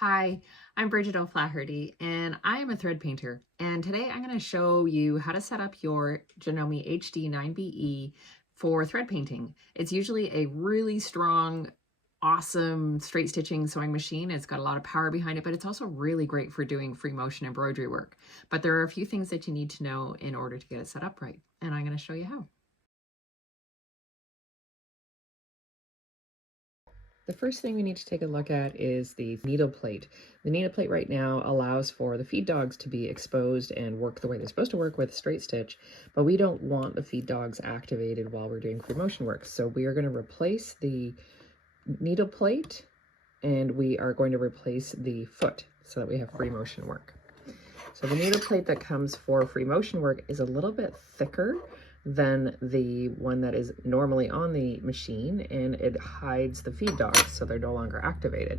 Hi, I'm Bridget O'Flaherty and I am a thread painter. And today I'm going to show you how to set up your Janome HD9 for thread painting. It's usually a really strong, awesome straight stitching sewing machine. It's got a lot of power behind it, but it's also really great for doing free motion embroidery work. But there are a few things that you need to know in order to get it set up right. And I'm going to show you how. The first thing we need to take a look at is the needle plate. The needle plate right now allows for the feed dogs to be exposed and work the way they're supposed to work with straight stitch, but we don't want the feed dogs activated while we're doing free motion work. So we are going to replace the needle plate and we are going to replace the foot so that we have free motion work. So the needle plate that comes for free motion work is a little bit thicker than the one that is normally on the machine, and it hides the feed dogs so they're no longer activated.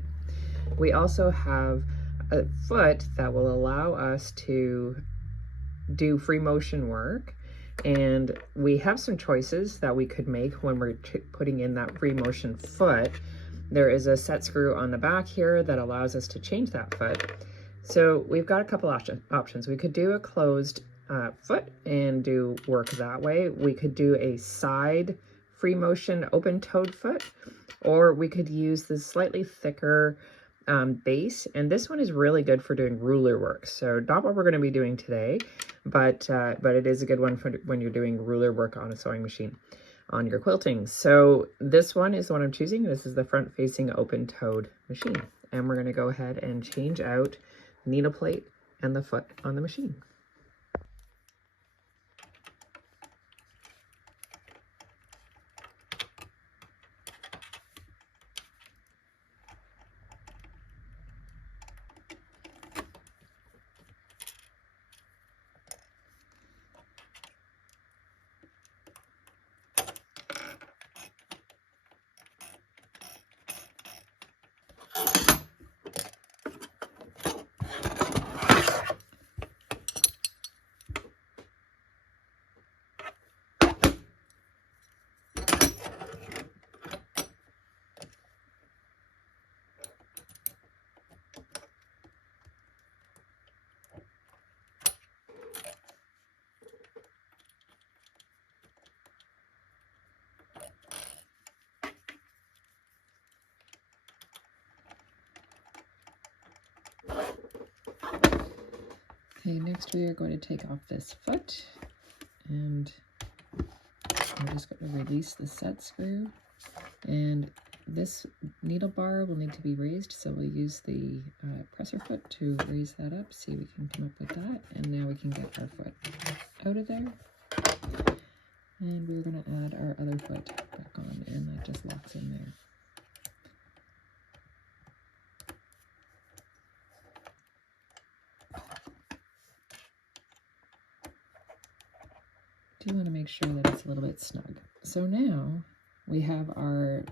We also have a foot that will allow us to do free motion work, and we have some choices that we could make when we're putting in that free motion foot. There is a set screw on the back here that allows us to change that foot. So we've got a couple options. We could do a closed foot and do work that way. We could do a side free motion open-toed foot, or we could use this slightly thicker base. And this one is really good for doing ruler work. So not what we're going to be doing today, but it is a good one for when you're doing ruler work on a sewing machine on your quilting. So this one is the one I'm choosing. This is the front-facing open-toed machine. And we're going to go ahead and change out needle plate and the foot on the machine. Okay, next we are going to take off this foot, and I'm just going to release the set screw, and this needle bar will need to be raised, so we'll use the presser foot to raise that up, see if we can come up with that, and now we can get our foot out of there, and we're going to add our other foot back on, and that just locks in there. Do want to make sure that it's a little bit snug. So now we have our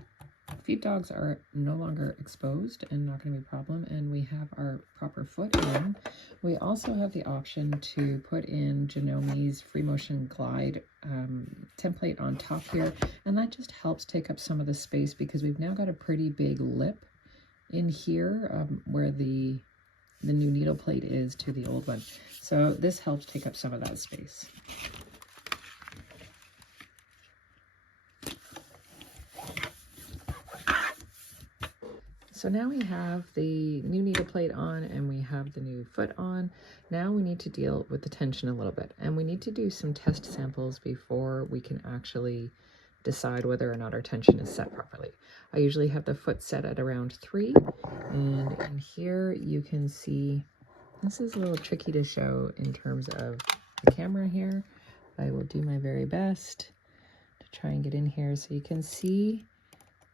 feed dogs are no longer exposed and not going to be a problem, and we have our proper foot in. We also have the option to put in Janome's Free Motion Glide template on top here, and that just helps take up some of the space because we've now got a pretty big lip in here where the new needle plate is to the old one. So this helps take up some of that space. So now we have the new needle plate on and we have the new foot on. Now we need to deal with the tension a little bit, and we need to do some test samples before we can actually decide whether or not our tension is set properly. I usually have the foot set at around 3, and in here you can see, this is a little tricky to show in terms of the camera here. I will do my very best to try and get in here so you can see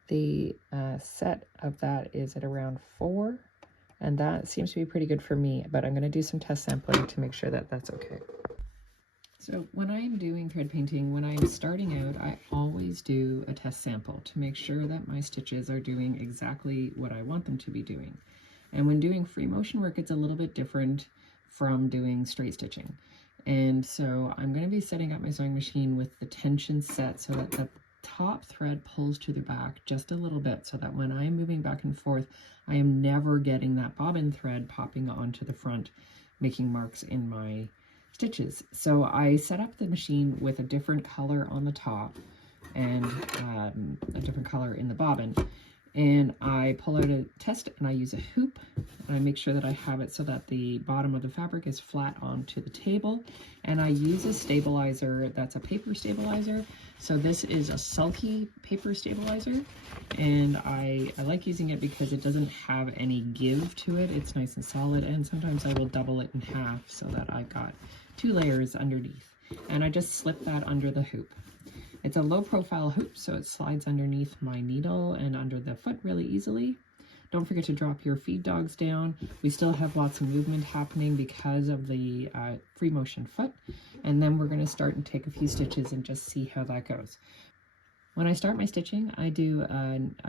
the set of that is at around 4, and that seems to be pretty good for me, but I'm going to do some test sampling to make sure that that's okay. So when I'm doing thread painting, when I'm starting out, I always do a test sample to make sure that my stitches are doing exactly what I want them to be doing. And when doing free motion work, it's a little bit different from doing straight stitching. And so I'm going to be setting up my sewing machine with the tension set so that the top thread pulls to the back just a little bit so that when I am moving back and forth, I am never getting that bobbin thread popping onto the front, making marks in my stitches. So I set up the machine with a different color on the top and a different color in the bobbin. And I pull out a test and I use a hoop and I make sure that I have it so that the bottom of the fabric is flat onto the table. And I use a stabilizer that's a paper stabilizer. So this is a sulky paper stabilizer, and I like using it because it doesn't have any give to it. It's nice and solid, and sometimes I will double it in half so that I've got 2 layers underneath. And I just slip that under the hoop. It's a low profile hoop, so it slides underneath my needle and under the foot really easily. Don't forget to drop your feed dogs down. We still have lots of movement happening because of the free motion foot. And then we're going to start and take a few stitches and just see how that goes. When I start my stitching, I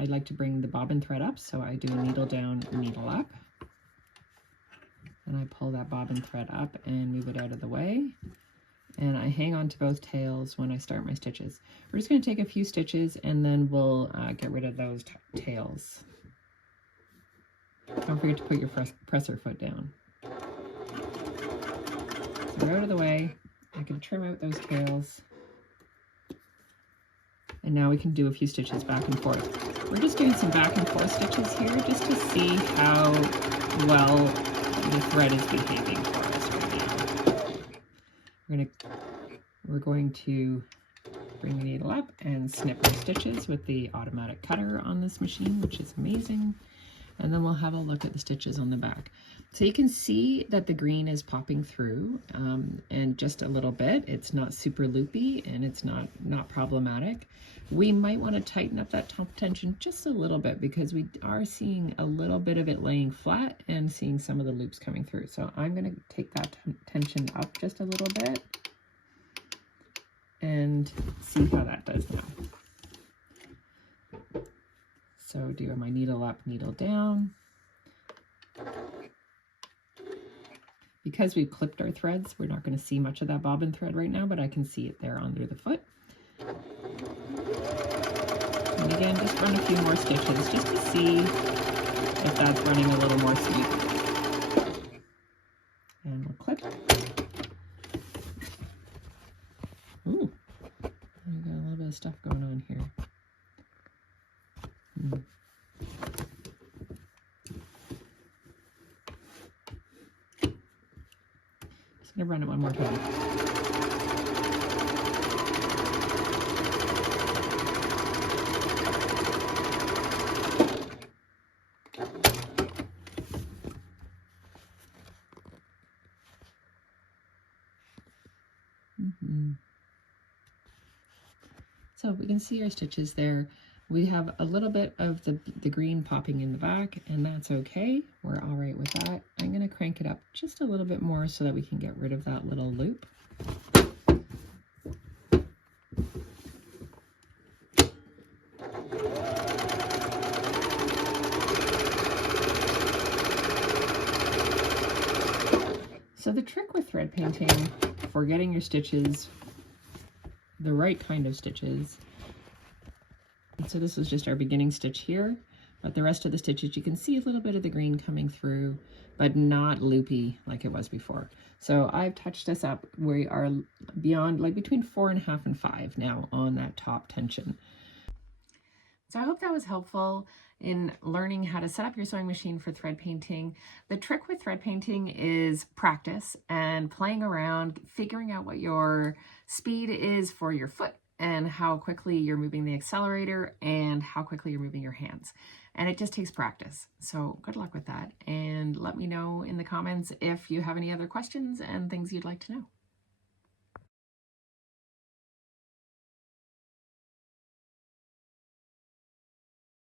like to bring the bobbin thread up, so I do needle down, needle up. And I pull that bobbin thread up and move it out of the way. And I hang on to both tails when I start my stitches. We're just going to take a few stitches and then we'll get rid of those tails. Don't forget to put your presser foot down. So we're out of the way. I can trim out those tails. And now we can do a few stitches back and forth. We're just doing some back and forth stitches here just to see how well the thread is behaving for us right now. We're going to bring the needle up and snip our stitches with the automatic cutter on this machine, which is amazing. And then we'll have a look at the stitches on the back. So you can see that the green is popping through and just a little bit. It's not super loopy and it's not problematic. We might want to tighten up that top tension just a little bit because we are seeing a little bit of it laying flat and seeing some of the loops coming through. So I'm going to take that tension up just a little bit and see how that does now. So do my needle up, needle down. Because we've clipped our threads, we're not going to see much of that bobbin thread right now, but I can see it there under the foot. And again, just run a few more stitches just to see if that's running a little more smooth. And we'll clip. Ooh, we got a little bit of stuff going on here. Just gonna run it one more time. So we can see our stitches there. We have a little bit of the green popping in the back, and that's okay. We're all right with that. I'm going to crank it up just a little bit more so that we can get rid of that little loop. So the trick with thread painting for getting your stitches, the right kind of stitches, so this is just our beginning stitch here, but the rest of the stitches you can see a little bit of the green coming through, but not loopy like it was before. So I've touched this up. We are beyond, like between 4.5 and 5 now on that top tension. So I hope that was helpful in learning how to set up your sewing machine for thread painting. The trick with thread painting is practice and playing around, figuring out what your speed is for your foot and how quickly you're moving the accelerator and how quickly you're moving your hands. And it just takes practice. So good luck with that. And let me know in the comments if you have any other questions and things you'd like to know.